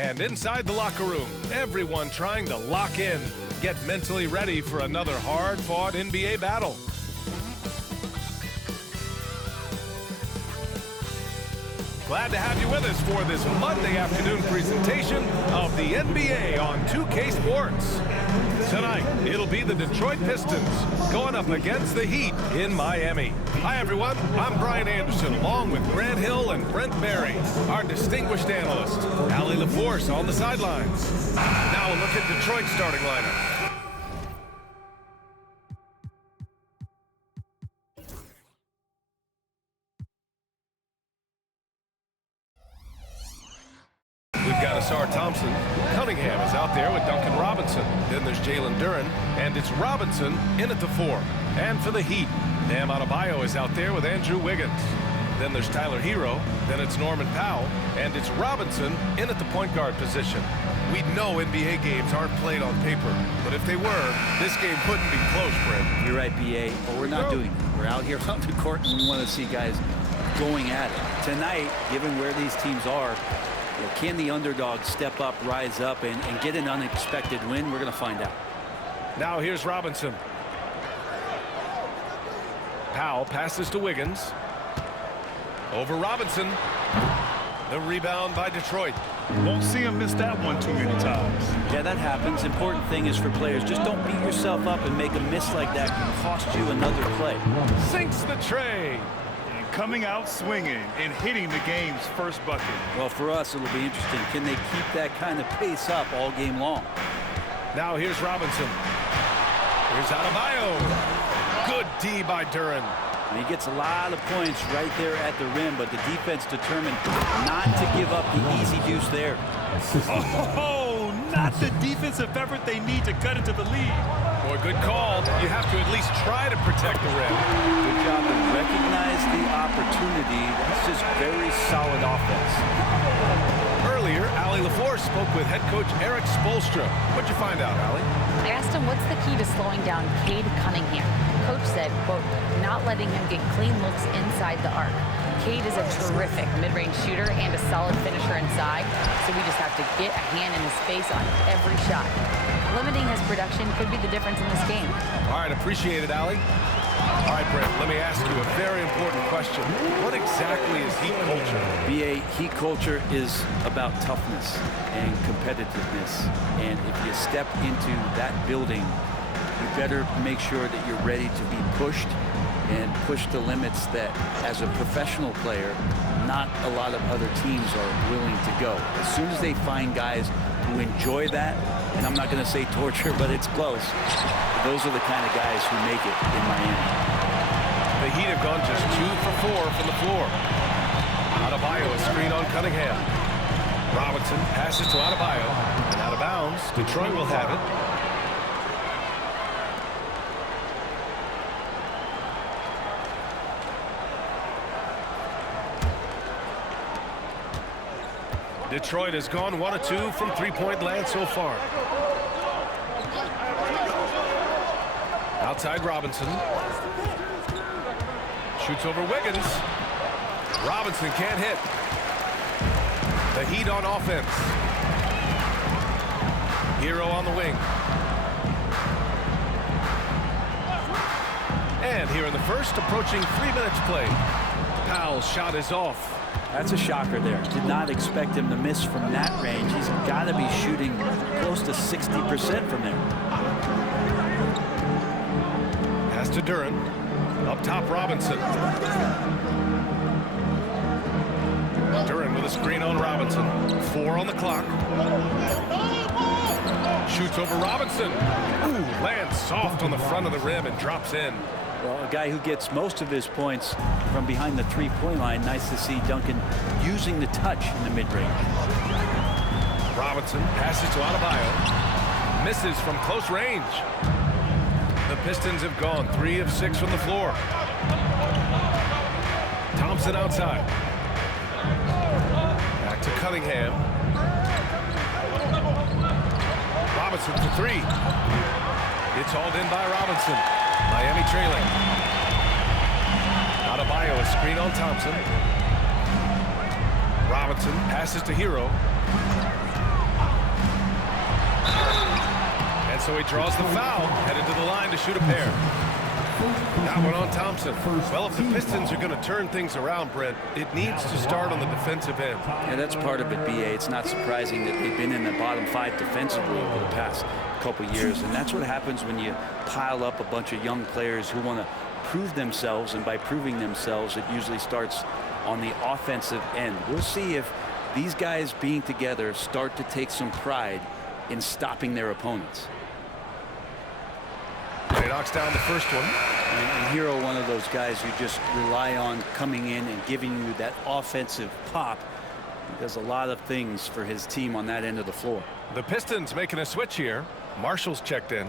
And inside the locker room, everyone trying to lock in, get mentally ready for another hard-fought NBA battle. Glad to have you with us for this Monday afternoon presentation of the NBA on 2K Sports. Tonight, it'll be the Detroit Pistons going up against the Heat in Miami. Hi, everyone. I'm Brian Anderson, along with Grant Hill and Brent Barry, our distinguished analyst. Allie LaForce on the sidelines. Now a look at Detroit's starting lineup. We've got Asar Thompson. Cunningham is out there with Duncan Robinson. Then there's Jalen Duren, and it's Robinson in at the 4. And for the Heat, Bam Adebayo is out there with Andrew Wiggins. Then there's Tyler Hero. Then it's Norman Powell, and it's Robinson in at the point guard position. We know NBA games aren't played on paper, but if they were, this game couldn't be close, Brent. You're right, BA, but we're not doing it. We're out here on the court, and we want to see guys going at it. Tonight, given where these teams are, can the underdog step up, rise up, and get an unexpected win? We're going to find out. Now here's Robinson. Powell passes to Wiggins. Over Robinson. The rebound by Detroit. Won't see him miss that one too many times. Yeah, that happens. Important thing is for players, just don't beat yourself up and make a miss like that can cost you another play. Sinks the tray. Coming out swinging and hitting the game's first bucket. Well, for us, it'll be interesting. Can they keep that kind of pace up all game long? Now here's Robinson. Here's Adebayo. Good D by Duren. And he gets a lot of points right there at the rim, but the defense determined not to give up the easy deuce there. Oh, not the defensive effort they need to cut into the lead. Boy, good call. You have to at least try to protect the rim. Good job to recognize the opportunity. That's just very solid offense. Earlier, Allie LaForce spoke with head coach Erik Spoelstra. What'd you find out, Allie? I asked him what's the key to slowing down Cade Cunningham. Coach said, quote, not letting him get clean looks inside the arc. Cade is a terrific mid-range shooter and a solid finisher inside, so we just have to get a hand in his face on every shot. Limiting his production could be the difference in this game. All right, appreciate it, Allie. All right, Brent, let me ask you a very important question. What exactly is Heat culture? BA, Heat culture is about toughness and competitiveness. And if you step into that building, you better make sure that you're ready to be pushed and push the limits that, as a professional player, not a lot of other teams are willing to go. As soon as they find guys who enjoy that, and I'm not going to say torture, but it's close, those are the kind of guys who make it in Miami. The Heat have gone just 2 for 4 from the floor. Adebayo, a screen on Cunningham. Robinson passes to Adebayo, and out of bounds. Detroit will have it. Detroit has gone 1 of 2 from three-point land so far. Outside Robinson. Shoots over Wiggins. Robinson can't hit. The Heat on offense. Hero on the wing. And here in the first, approaching 3 minutes played. Powell's shot is off. That's a shocker there. Did not expect him to miss from that range. He's got to be shooting close to 60% from there. Pass to Duren. Up top, Robinson. Duren with a screen on Robinson. 4 on the clock. Shoots over Robinson. Ooh, lands soft on the front of the rim and drops in. Well, a guy who gets most of his points from behind the three-point line. Nice to see Duncan using the touch in the mid-range. Robinson passes to Adebayo. Misses from close range. The Pistons have gone 3 of 6 from the floor. Thompson outside. Back to Cunningham. Robinson for 3. It's hauled in by Robinson. Miami trailing. Adebayo, a screen on Thompson. Robinson passes to Hero. And so he draws the foul, headed to the line to shoot a pair. That one on Thompson. Well, if the Pistons are going to turn things around, Brent, it needs to start on the defensive end. Yeah, that's part of it, B.A. It's not surprising that they've been in the bottom 5 defensively over the past couple years, and that's what happens when you pile up a bunch of young players who want to prove themselves, and by proving themselves, it usually starts on the offensive end. We'll see if these guys being together start to take some pride in stopping their opponents. He knocks down the first one. And Hero, one of those guys who just rely on coming in and giving you that offensive pop. He does a lot of things for his team on that end of the floor. The Pistons making a switch here. Marshall's checked in.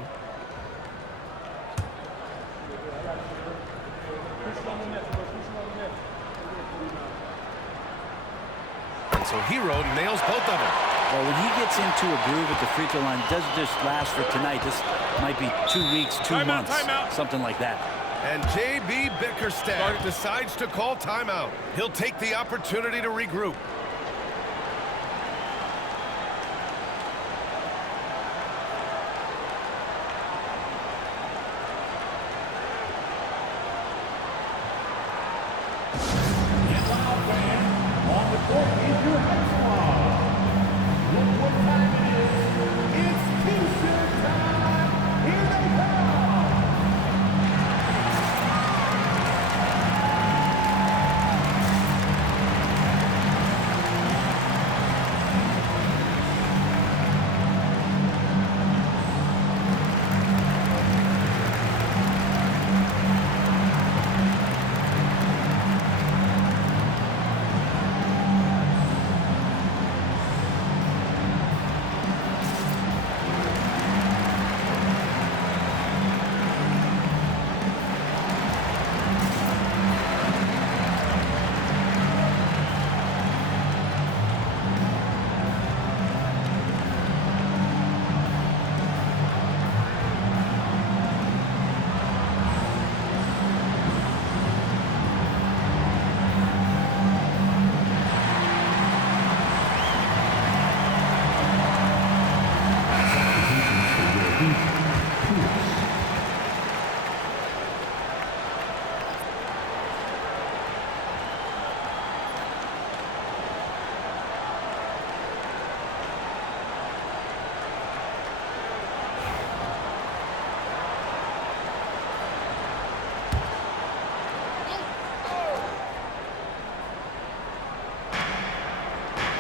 And so Hero nails both of them. Well, when he gets into a groove at the free throw line, it doesn't just last for tonight. This might be 2 weeks, 2 months, something like that. And J.B. Bickerstaff decides to call timeout. He'll take the opportunity to regroup.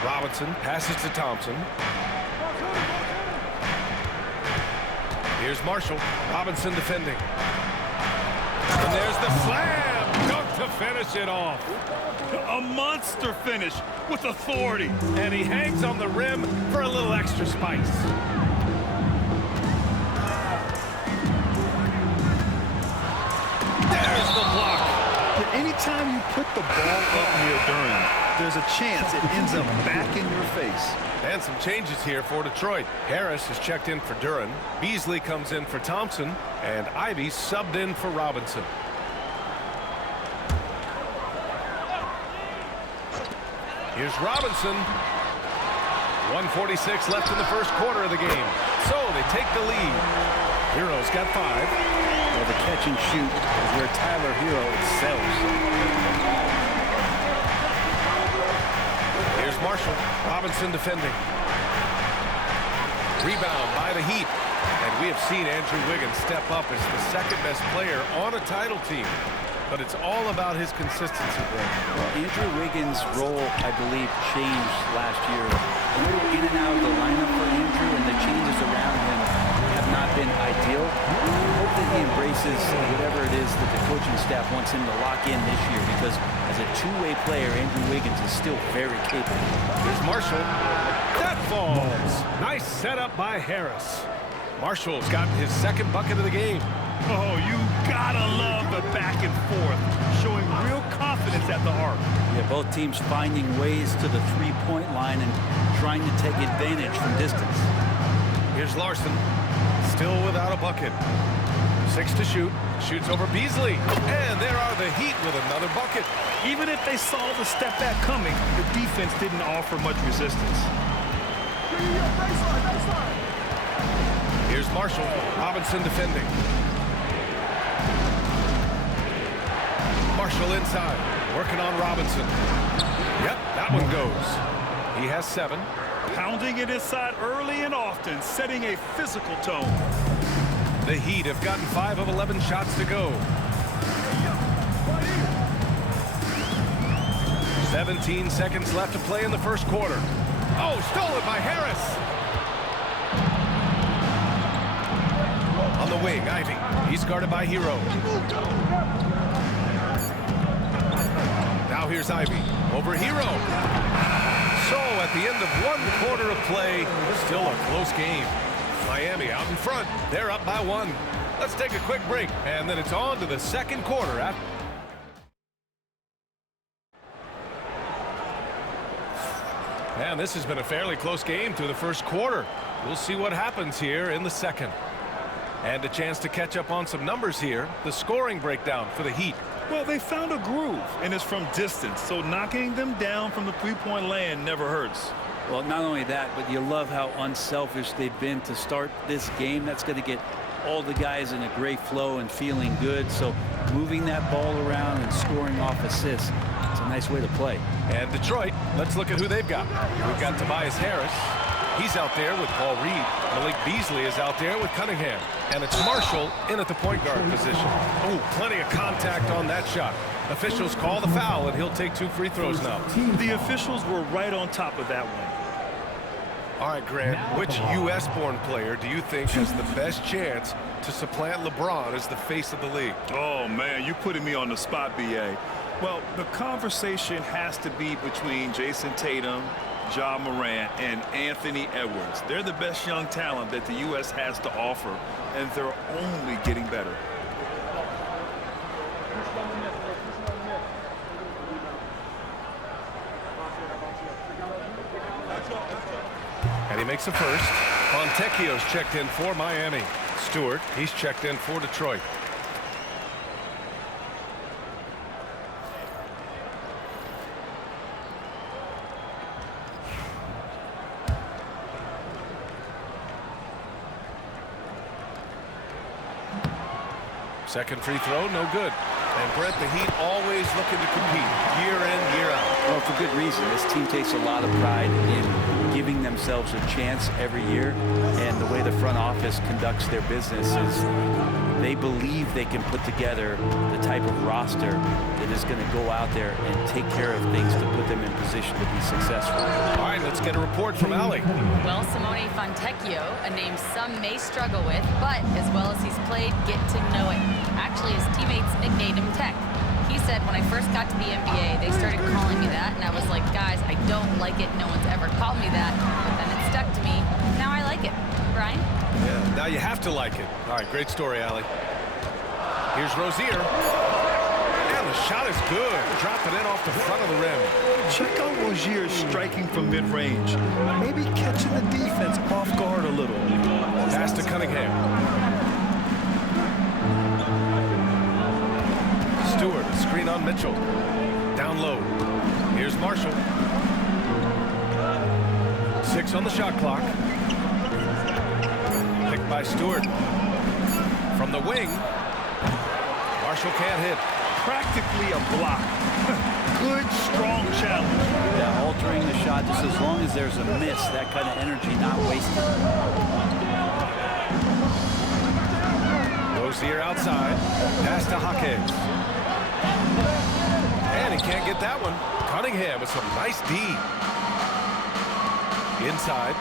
Robinson passes to Thompson. Here's Marshall. Robinson defending. And there's the slam. Dunk to finish it off. A monster finish with authority. And he hangs on the rim for a little extra spice. There's the block. Anytime you put the ball up near Duren, there's a chance it ends up back in your face. And some changes here for Detroit. Harris is checked in for Duren. Beasley comes in for Thompson. And Ivy subbed in for Robinson. Here's Robinson. 1:46 left in the first quarter of the game. So they take the lead. Hero's got 5. Well, the catch and shoot is where Tyler Hero excels. Here's Marshall. Robinson defending. Rebound by the Heat. And we have seen Andrew Wiggins step up as the second best player on a title team. But it's all about his consistency, Brent. Well, Andrew Wiggins' role, I believe, changed last year. A little in and out of the lineup for Andrew, and the changes around him have not been ideal. I hope that he embraces whatever it is that the coaching staff wants him to lock in this year, because as a two-way player, Andrew Wiggins is still very capable. Here's Marshall. That falls. Nice setup by Harris. Marshall's gotten his second bucket of the game. Oh, you gotta love the back and forth, showing real confidence at the arc. Yeah, both teams finding ways to the three-point line and trying to take advantage from distance. Here's Larson, still without a bucket. 6 to shoot, shoots over Beasley, and there are the Heat with another bucket. Even if they saw the step back coming, the defense didn't offer much resistance. Here's Marshall. Robinson defending. Marshall inside. Working on Robinson. Yep, that one goes. He has 7. Pounding it inside early and often, setting a physical tone. The Heat have gotten 5 of 11 shots to go. 17 seconds left to play in the first quarter. Oh, stolen by Harris. On the wing, Ivy. He's guarded by Hero. Now here's Ivy. Over Hero. So at the end of 1 quarter of play, still a close game. Miami out in front. They're up by 1. Let's take a quick break, and then it's on to the second quarter. And this has been a fairly close game through the first quarter. We'll see what happens here in the second. And a chance to catch up on some numbers here. The scoring breakdown for the Heat. Well, they found a groove, and it's from distance, so knocking them down from the three-point land never hurts. Well, not only that, but you love how unselfish they've been to start this game. That's going to get all the guys in a great flow and feeling good. So moving that ball around and scoring off assists, it's a nice way to play. And Detroit, let's look at who they've got. We've got Tobias Harris. He's out there with Paul Reed. Malik Beasley is out there with Cunningham. And it's Marshall in at the point guard position. Oh, plenty of contact on that shot. Officials call the foul, and he'll take 2 free throws now. The officials were right on top of that one. All right, Grant, which U.S.-born player do you think has the best chance to supplant LeBron as the face of the league? Oh, man, you're putting me on the spot, B.A. Well, the conversation has to be between Jason Tatum, Ja Morant, and Anthony Edwards. They're the best young talent that the U.S. has to offer, and they're only getting better. And he makes the first. Fontecchio's checked in for Miami. Stewart, he's checked in for Detroit. Second free throw, no good. And Brett, the Heat always looking to compete year in, year out. Well, for good reason. This team takes a lot of pride in giving themselves a chance every year. And the way the front office conducts their business is they believe they can put together the type of roster that is going to go out there and take care of things to put them in position to be successful. All right, let's get a report from Allie. Well, Simone Fontecchio, a name some may struggle with, but as well as he's played, get to know it. Actually, his teammates nicknamed him Tech. He said, when I first got to the NBA, they started calling me that, and I was like, guys, I don't like it. No one's ever called me that. But then it stuck to me. Now I like it. Brian? Yeah, now you have to like it. All right, great story, Allie. Here's Rozier. And the shot is good. Dropping in off the front of the rim. Check out Rozier striking from mid-range. Maybe catching the defense off guard a little. Pass to Cunningham. Stewart, a screen on Mitchell. Down low. Here's Marshall. 6 on the shot clock. Picked by Stewart. From the wing. Marshall can't hit. Practically a block. Good, strong challenge. Yeah, altering the shot just as long as there's a miss, that kind of energy not wasted. Rozier outside. Pass to Hawkins. And he can't get that one. Cunningham with some nice D. Inside.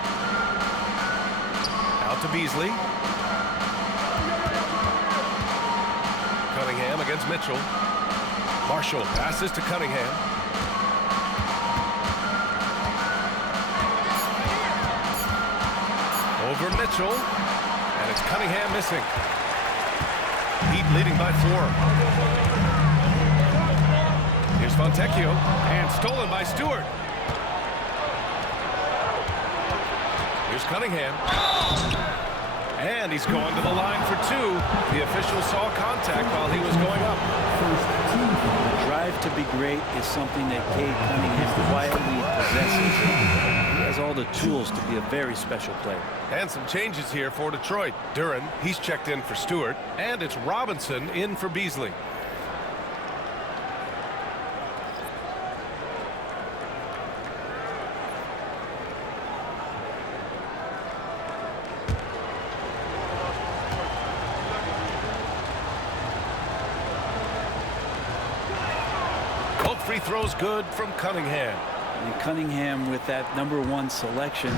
Out to Beasley. Cunningham against Mitchell. Marshall passes to Cunningham. Over Mitchell. And it's Cunningham missing. Heat leading by 4. Here's Fontecchio, and stolen by Stewart. Here's Cunningham. And he's going to the line for 2. The official saw contact while he was going up. The drive to be great is something that Cade Cunningham quietly possesses. He has all the the tools to be a very special player. And some changes here for Detroit. Duren, he's checked in for Stewart. And it's Robinson in for Beasley. Both free throws good from Cunningham. And Cunningham with that #1 selection,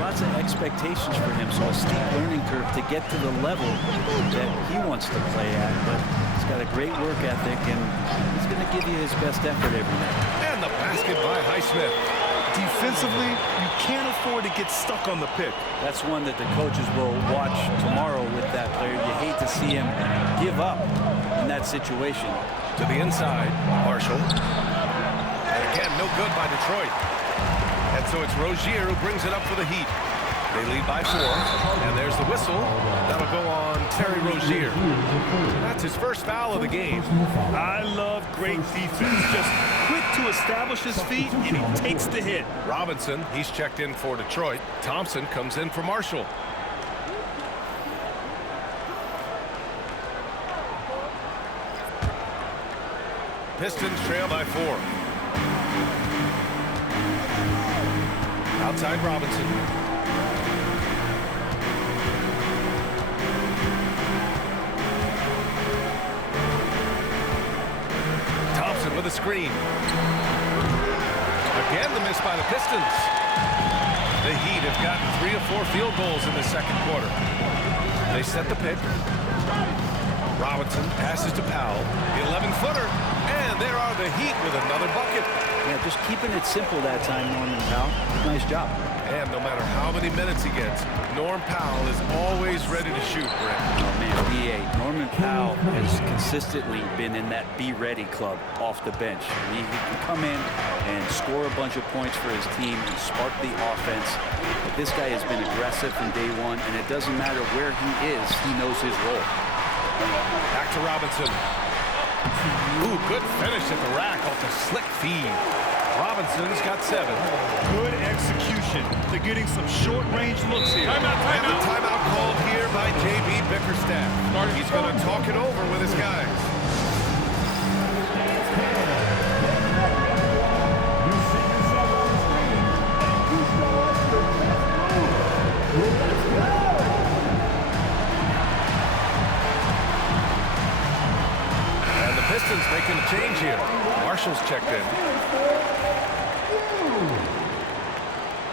lots of expectations for him, so a steep learning curve to get to the level that he wants to play at. But he's got a great work ethic, and he's going to give you his best effort every night. And the basket by Highsmith. Defensively, you can't afford to get stuck on the pick. That's one that the coaches will watch tomorrow with that player. You hate to see him give up in that situation. To the inside, Marshall. And again, no good by Detroit. And so it's Rozier who brings it up for the Heat. They lead by 4. And there's the whistle. That'll go on Terry Rozier. That's his first foul of the game. I love great defense. Just quick to establish his feet, and he takes the hit. Robinson, he's checked in for Detroit. Thompson comes in for Marshall. Pistons trail by 4. Outside Robinson. Thompson with a screen. Again, the miss by the Pistons. The Heat have gotten 3 of 4 field goals in the second quarter. They set the pick. Robinson passes to Powell. The 11-footer. And there are the Heat with another bucket. Yeah, just keeping it simple that time, Norman Powell. Nice job. And no matter how many minutes he gets, Norm Powell is always ready to shoot, Brent. Oh, man, BA. Norman Powell has consistently been in that be-ready club off the bench. He can come in and score a bunch of points for his team and spark the offense. But this guy has been aggressive from day one, and it doesn't matter where he is, he knows his role. Back to Robinson. Ooh, good finish at the rack off the slick feed. Robinson's got 7. Good execution. They're getting some short-range looks here. And the timeout called here by J.B. Bickerstaff. He's going to talk it over with his guys. And the Pistons making a change here. Marshall's checked in.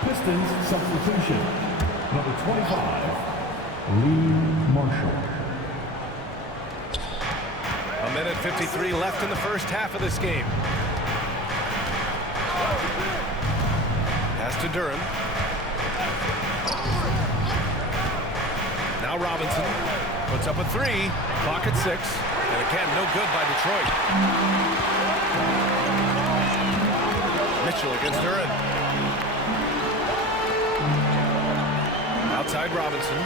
Pistons substitution. Number 25, Lee Marshall. 1:53 left in the first half of this game. Pass to Duren. Now Robinson puts up a 3. Clock at 6. And again, no good by Detroit. Mitchell against Duren. Outside Robinson.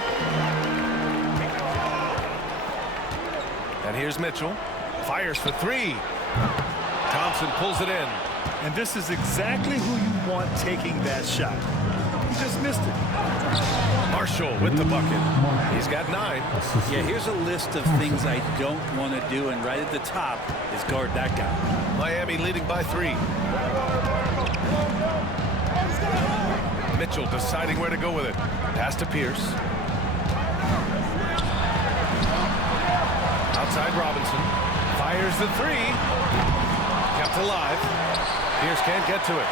And here's Mitchell. Fires for 3. Thompson pulls it in. And this is exactly who you want taking that shot. He just missed it. Marshall with the bucket. He's got 9. Yeah, here's a list of things I don't want to do, and right at the top is guard that guy. Miami leading by 3. Mitchell deciding where to go with it. Pass to Pierce. Outside Robinson. Fires the 3. Kept alive. Pierce can't get to it.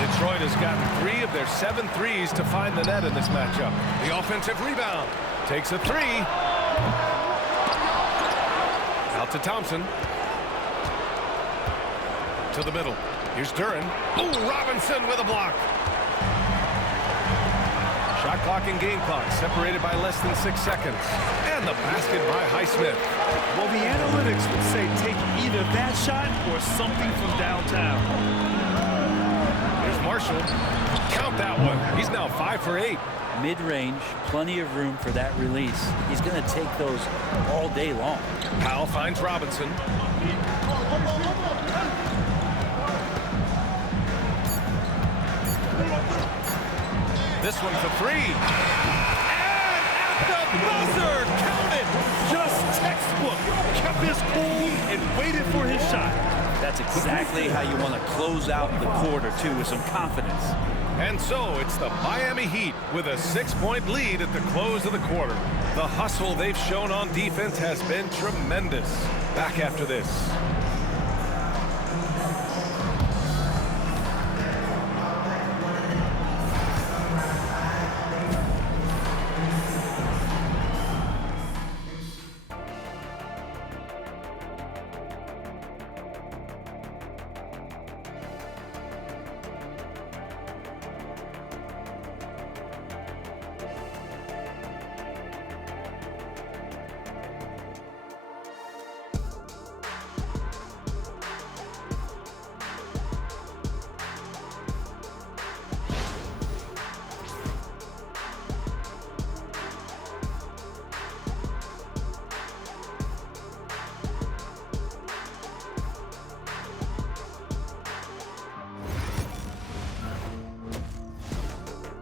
Detroit has gotten 3 of their 7 threes to find the net in this matchup. The offensive rebound. Takes a 3. Out to Thompson. To the middle. Here's Duren. Oh, Robinson with a block. Shot clock and game clock separated by less than 6 seconds. And the basket by Highsmith. Well, the analytics would say take either that shot or something from downtown. Here's Marshall. Count that one. He's now 5 for 8. Mid-range, plenty of room for that release. He's going to take those all day long. Powell finds Robinson. This one for three. And at the buzzer, count it. Just textbook. Kept his cool and waited for his shot. That's exactly how you want to close out the quarter, too, with some confidence. And so it's the Miami Heat with a 6-point lead at the close of the quarter. The hustle they've shown on defense has been tremendous. Back after this.